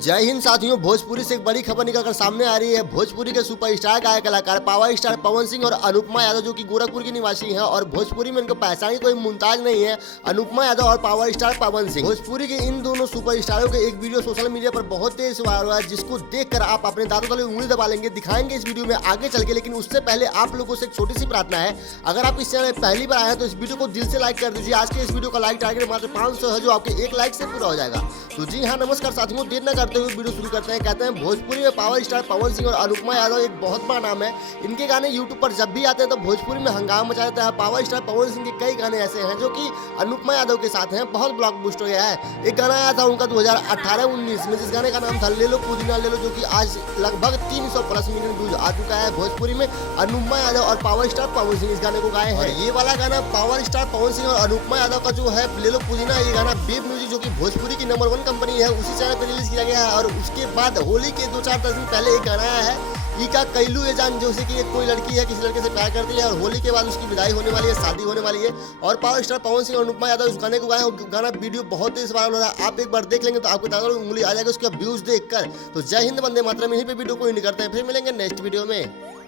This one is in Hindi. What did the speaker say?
जय हिंद साथियों। भोजपुरी से एक बड़ी खबर निकलकर सामने आ रही है। भोजपुरी के सुपरस्टार गायक कलाकार पावर स्टार पवन सिंह और अनुपमा यादव जो कि गोरखपुर की निवासी हैं और भोजपुरी में इनको पहचान कोई मुमताज नहीं है, अनुपमा यादव और पावर स्टार पवन सिंह। भोजपुरी के इन दोनों सुपरस्टारों के एक वीडियो सोशल मीडिया पर बहुत तेज वायरल हुआ है, जिसको देखकर आप अपने दांतों तले उंगली दबा लेंगे। दिखाएंगे इस वीडियो में आगे चल के, लेकिन उससे पहले आप लोगों से एक छोटी सी प्रार्थना है। अगर आप इस चैनल पहली बार आए हैं तो इस वीडियो को दिल से लाइक कर दीजिए। आज के इस वीडियो का लाइक टारगेट मात्र 500 है, जो आपके एक लाइक से पूरा हो जाएगा। तो जी हाँ, नमस्कार साथियों, देर न करते हुए वीडियो शुरू करते हैं। कहते हैं भोजपुरी में पावर स्टार पवन सिंह और अनुपमा यादव एक बहुत बड़ा नाम है। इनके गाने यूट्यूब पर जब भी आते हैं तो भोजपुरी में हंगामा मचा देता है। पावर स्टार पवन सिंह के कई गाने ऐसे हैं जो कि अनुपमा यादव के साथ हैं, बहुत ब्लॉकबस्टर हो गया है। एक गाना आया था उनका 2018-19 में, जिस गाने का नाम था ले लो पुदीना ले लो, जो कि आज लगभग 300+ मिलियन व्यूज आ चुका है। भोजपुरी में अनुपमा यादव और पावर स्टार पवन सिंह इस गाने को गाए हैं। ये वाला गाना पावर स्टार पवन सिंह और अनुपमा यादव का जो है ले लो पुदीना, ये गाना वेब म्यूजिक जो कि भोजपुरी की नंबर 1 कंपनी है, उसी चैनल पर रिलीज किया गया है। और उसके बाद होली के 2-4 दिन पहले एक गाना आया है ईका कैलू ये जान, जैसे कि कोई लड़की है किसी लड़के से प्यार करती है और होली के बाद उसकी विदाई होने वाली है, शादी होने वाली है। और पावर स्टार पवन सिंह और अनुपमा यादव इस गाने को गाए और गाना वीडियो बहुत तेज वायरल हो रहा है। आप एक बार देख लेंगे तो आपको दांतों में उंगली आ जाएगी उसके व्यूज देखकर। तो जय हिंद, वंदे मातरम। यहीं पे वीडियो को एंड करते हैं, फिर मिलेंगे नेक्स्ट वीडियो में।